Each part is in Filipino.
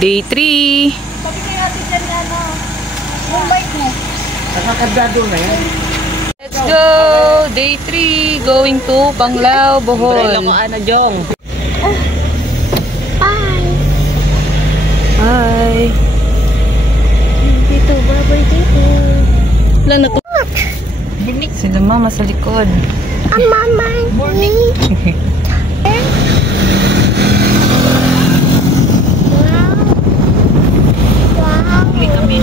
Day 3. Sabi kaya dyan ano, yung bike mo. Nakakadado na yan. Let's go! Day 3, going to Panglao, Bohol. Umbrella ko, Ana Jong. Hi! Dito, babay dito. Wala na to. Sila mama sa likod. Mama. Morning. Huli kami.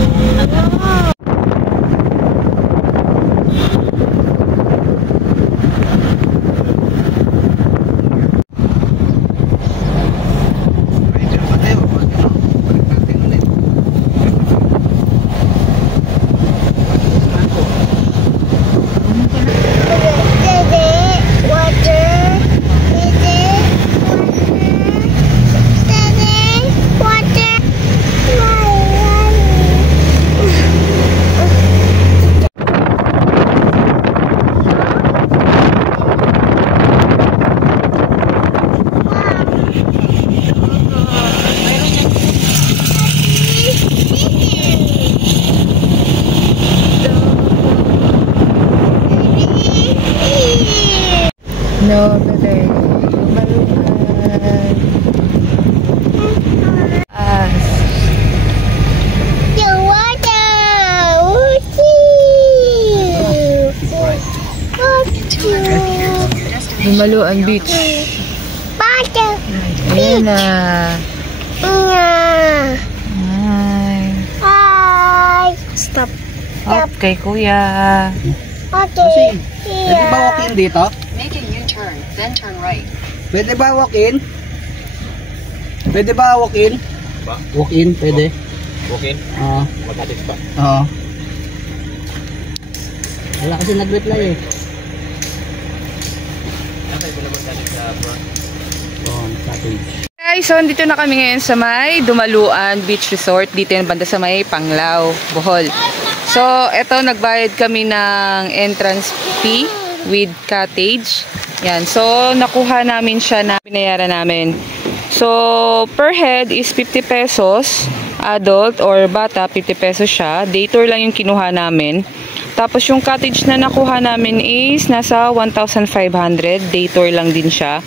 No, today. Dumaluan Beach. Ayan na. Hi. Stop. Hop kay kuya. Okay. Pwede ba walk-in dito? Make a U-turn, then turn right. Pwede ba walk-in? Pwede ba walk-in? Walk-in, pwede. Walk-in? Oo. Mag-alis pa. Oo. Wala kasi nag-reply eh. Nakay ko naman galing sa front. Oo, cottage. Guys, so dito na kami ngayon sa may Dumaluan Beach Resort. Dito yung banda sa may Panglao, Bohol. So, eto nagbayad kami ng entrance fee with cottage. Yan. So, nakuha namin siya na binayaran namin. So, per head is 50 pesos. Adult or bata, 50 pesos siya. Day tour lang yung kinuha namin. Tapos, yung cottage na nakuha namin is nasa 1,500. Day tour lang din siya.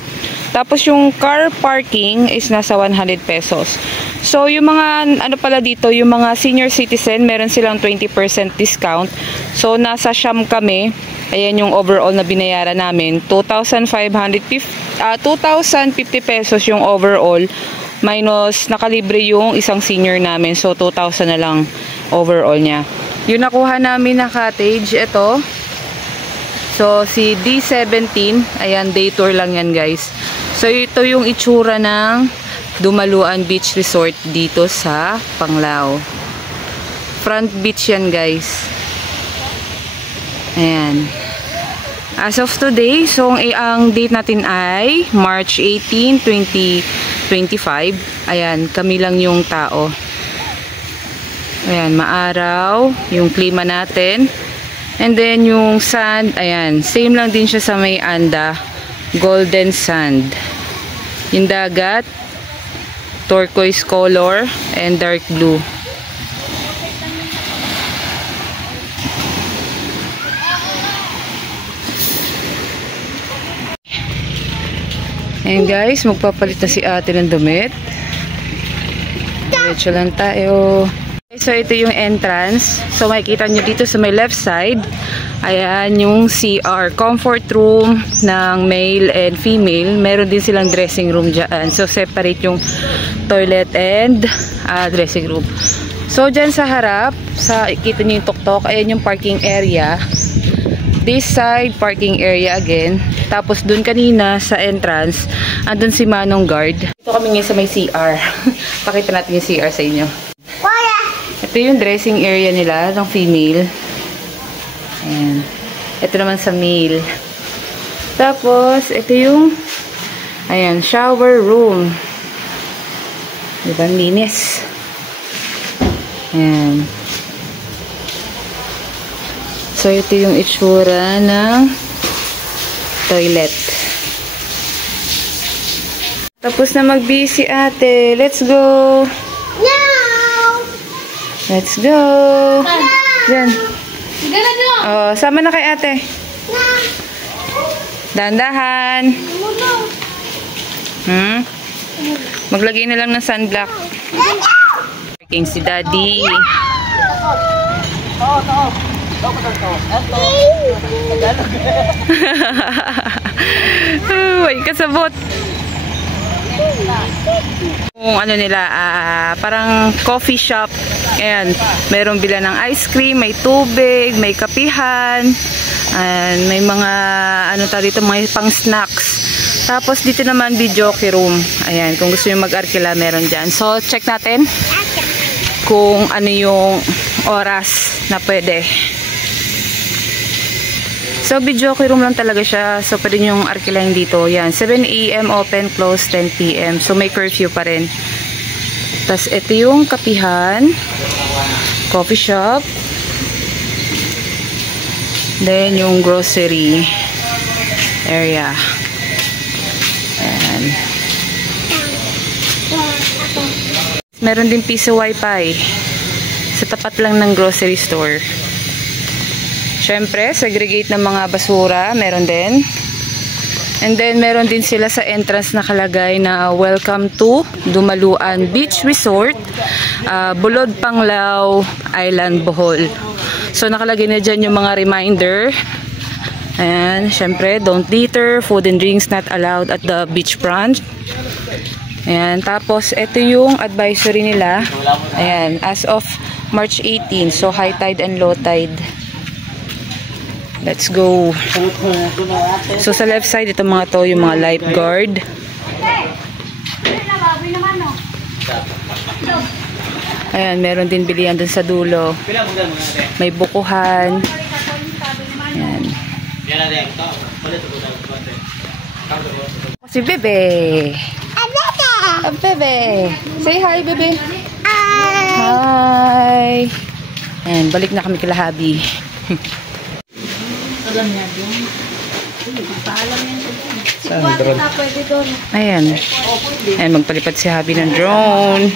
Tapos, yung car parking is nasa 100 pesos. So, yung mga, ano pala dito, yung mga senior citizen, meron silang 20% discount. So, nasa Siam kami. Ayan yung overall na binayaran namin. 2,050 pesos yung overall. Minus, nakalibre yung isang senior namin. So, 2,000 na lang overall niya. Yung nakuha namin na cottage, ito. So, si D17. Ayan, day tour lang yan, guys. So, ito yung itsura ng Dumaluan Beach Resort dito sa Panglao. Front beach yan, guys. Ayan. As of today, so ang date natin ay March 18, 2025. Ayan, kami lang yung tao. Ayan, maaraw yung klima natin. And then yung sand, ayan, same lang din siya sa may Anda. Golden sand. Yung dagat, turquoise color and dark blue. Ayan guys, magpapalit na si ate ng damit. Diretso lang tayo. So ito yung entrance. So makikita nyo dito sa may left side. Ayan yung CR, comfort room ng male and female. Meron din silang dressing room dyan. So separate yung toilet and dressing room. So dyan sa harap, kita nyo yung tuktok. Ayan yung parking area. This side, parking area again. Tapos dun kanina sa entrance, andun si Manong guard. Ito kami ngayon sa may CR. Pakita natin yung CR sa inyo. Ito yung dressing area nila ng female. Ayan. Ito naman sa male. Tapos, ito yung ayan, shower room. Diba? Linis. Ayan. So, ito yung itsura ng toilet. Tapos na mag-busy ate. Let's go! No! Let's go. Diyan. Oh, sama na kay ate. Dahan-dahan. Maglagay na lang ng sunblock. King si Daddy. Ay, kasabot. Kung ano nila, parang coffee shop. Ayan, merong bila ng ice cream, may tubig, may kapihan, and may mga ano ta dito, mga pang snacks. Tapos dito naman videoke room. Ayan, kung gusto niyo mag-arkila, meron diyan. So check natin kung ano yung oras na pwede. So videoke room lang talaga siya. So pwede nyo arkilahin dito. Yan, 7 AM open, close 10 PM. So may curfew pa rin. Tapos ito yung kapihan, coffee shop, then yung grocery area. Ayan. Meron din piso wifi sa tapat lang ng grocery store. Syempre, segregate ng mga basura, meron din. And then, meron din sila sa entrance nakalagay na welcome to Dumaluan Beach Resort, Bulod Panglao Island, Bohol. So, nakalagay na dyan yung mga reminder. Ayan, syempre, don't litter, food and drinks not allowed at the beachfront. Ayan, tapos, ito yung advisory nila. Ayan, as of March 18, so high tide and low tide. Let's go. So sa left side, ito mga to, yung mga lifeguard. Ayan, meron din bilihan dun sa dulo. May bukuhan. Ayan. Si Bebe. Bebe. Say hi, Bebe. Hi. Ayan, balik na kami kila Habi. Ayan. Ayan, magpalipad si Habi ng drone.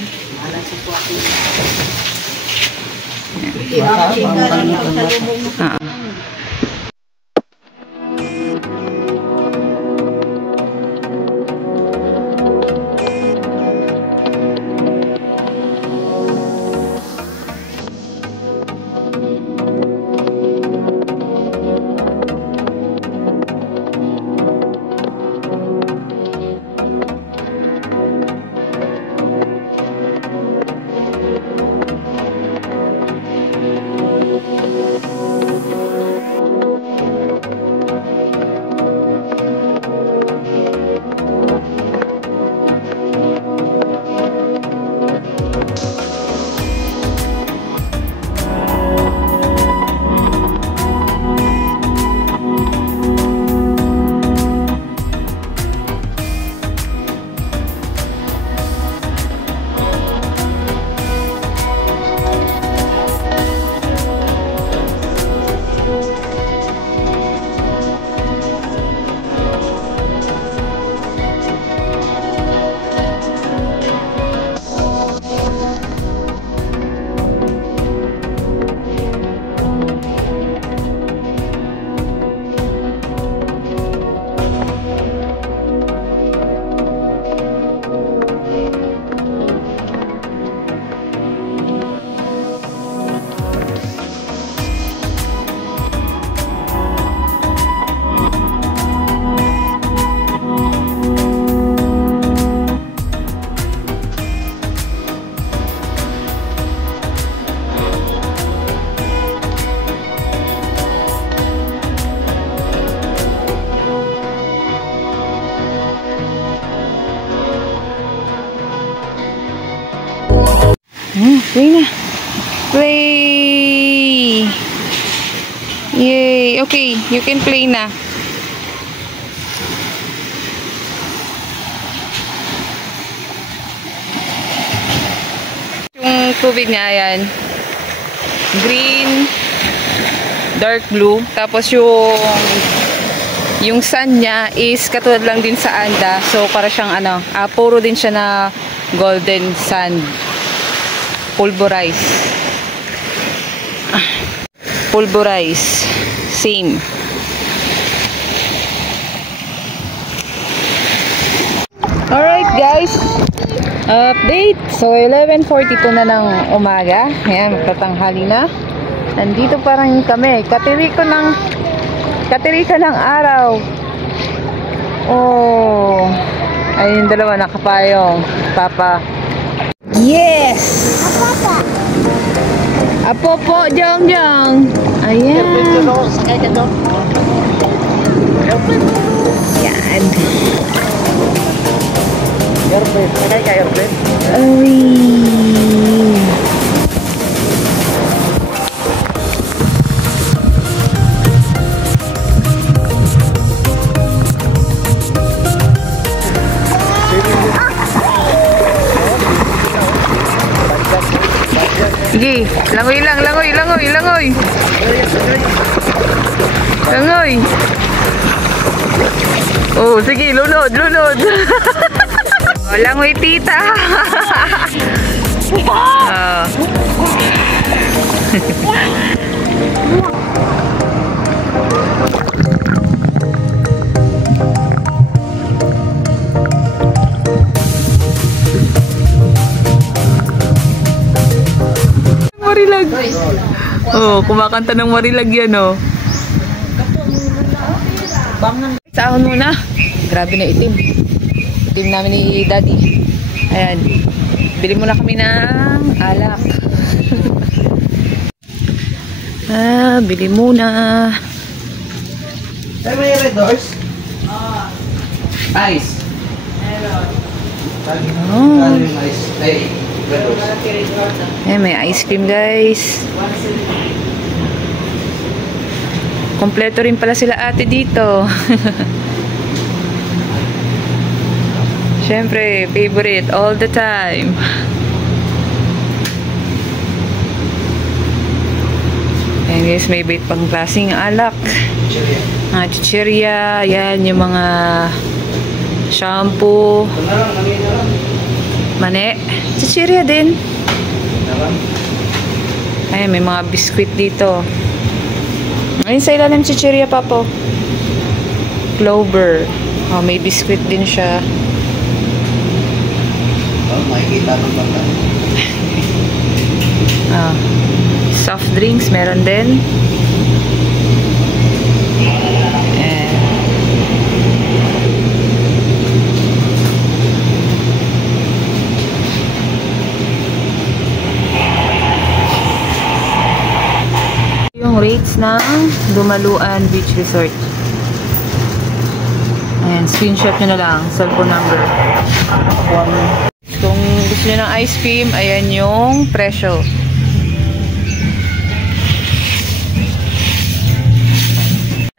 Play na. Play! Yay! Okay, you can play na. Yung tubig niya, yan. Green, dark blue. Tapos yung sun niya is katulad lang din sa anda. So, para siyang ano, puro din siya na golden sand. Pulverize. Pulverize. Same. Alright guys, update. So 11:42 na ng umaga. Ayan, magtatanghali na. Nandito pa rin kami. Katirika ng araw. Oh, ayun, dalawa nakapayong. Papa. Yes! Apo po, Jong Jong. Ayan. Sakay ka doon. Yan. Airplane. Sakay ka airplane. Ay. Sige, langoy lang, langoy. Langoy. Oh, sige, lunod. Oh, langoy tita. Oh. Marilag. Oh, kumakanta ng marilag yan, oh. Sahon muna. Grabe na itim. Itim namin ni Daddy. Ayan. Bili muna kami ng alak. Bili muna. Ay, may red doors? Ice. Oh. Ice. Ay, red doors. Ayan, may ice cream guys. Kompleto rin pala sila ate dito. Siyempre, favorite all the time. Ayan guys, may bait pang klaseng alak. Mga chichirya, yan yung mga shampoo. Mane, chichirya din. Ayan, may mga biskwit dito. Ayun sa ilalim chichirya pa po. Clover. Oh, may biskwit din siya. Oh, makikita ng bata. Soft drinks, meron din. Yung rates ng Dumaluan Beach Resort. Ayan, screenshot nyo na lang, cellphone number. Kung gusto nyo ng ice cream, ayan yung presyo.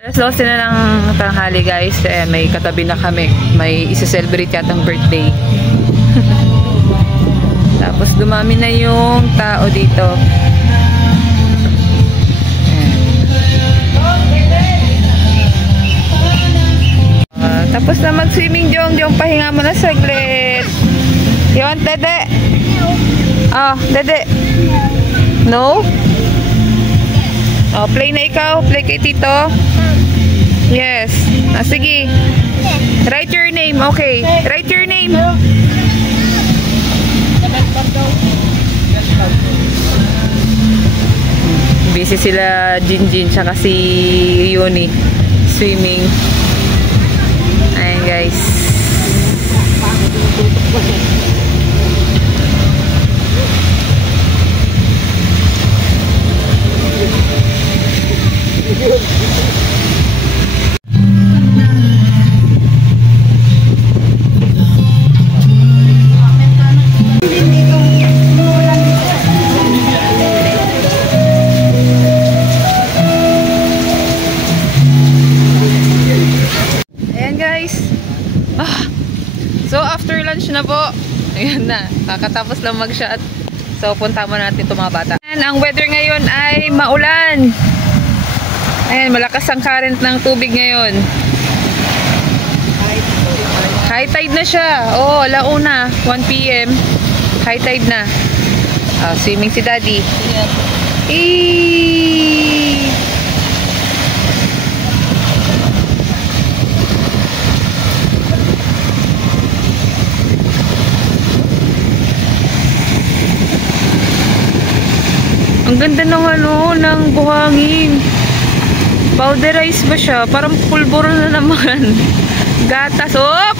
Alas 12 na ng tanghali guys. May katabi na kami. May isa-celebrate yatang birthday. Tapos dumami na yung tao dito. Tapos na mag-swimming, Jong. Pahinga mo na saglit. You want Dede? Oh, Dede. No? Oh, play na ikaw. Play kay Tito. Yes. Sige. Write your name. Okay. Write your name. Busy sila Jinjin tsaka si Yuni. Swimming. Ayan guys. So after lunch na po, ayan na, kakatapos lang mag-shot. So punta mo natin itong mga bata. Ayan, ang weather ngayon ay maulan. Ayan, malakas ang current ng tubig ngayon. High tide na siya. Oh, alauna, 1 PM. High tide na. Swimming si Daddy. Eh. Ang ganda ng ng buhangin. Powderize ba siya? Parang pulburo na naman. Gatas. Op!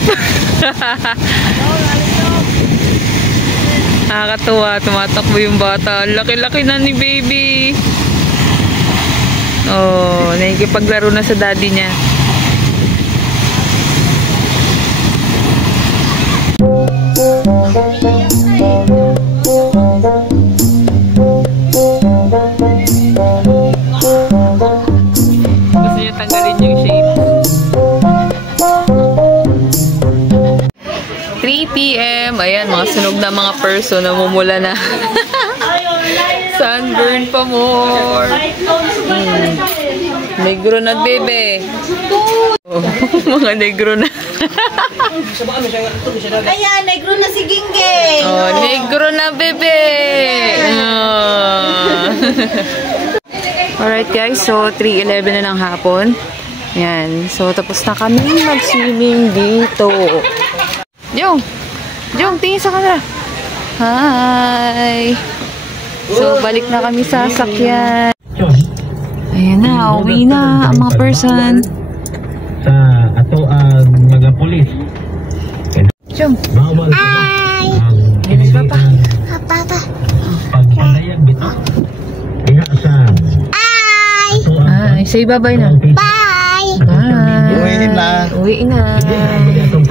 Nakakatuwa. Tumatakbo yung bata. Laki-laki na ni baby. Oh, nakikipaglaro na sa daddy niya. Gusto niya tanggalin yung shape. 3 p.m. Ayan, mga sunog na mga person. Namumula na. Sunburn pa more. Negro na, bebe. Oh, mga negro na. Ayan, negro na si Gingging. Oh, negro na, bebe. Oh. Alright guys, so 3:11 na ng hapon. Yan, so tapos na kami mag-swimming dito. Jong! Jong, tingin sa camera. Hi! So, balik na kami sa sakyan. Ayan na, uwi na ang mga person. Sa ato ang mga pulis. Jong! Bawal sa ang kinilitan. Papa. Pagpalayag bito. Diha sa ato ang Ay, say bye-bye na. Bye. Bye! Uwi na. Uwi na. atong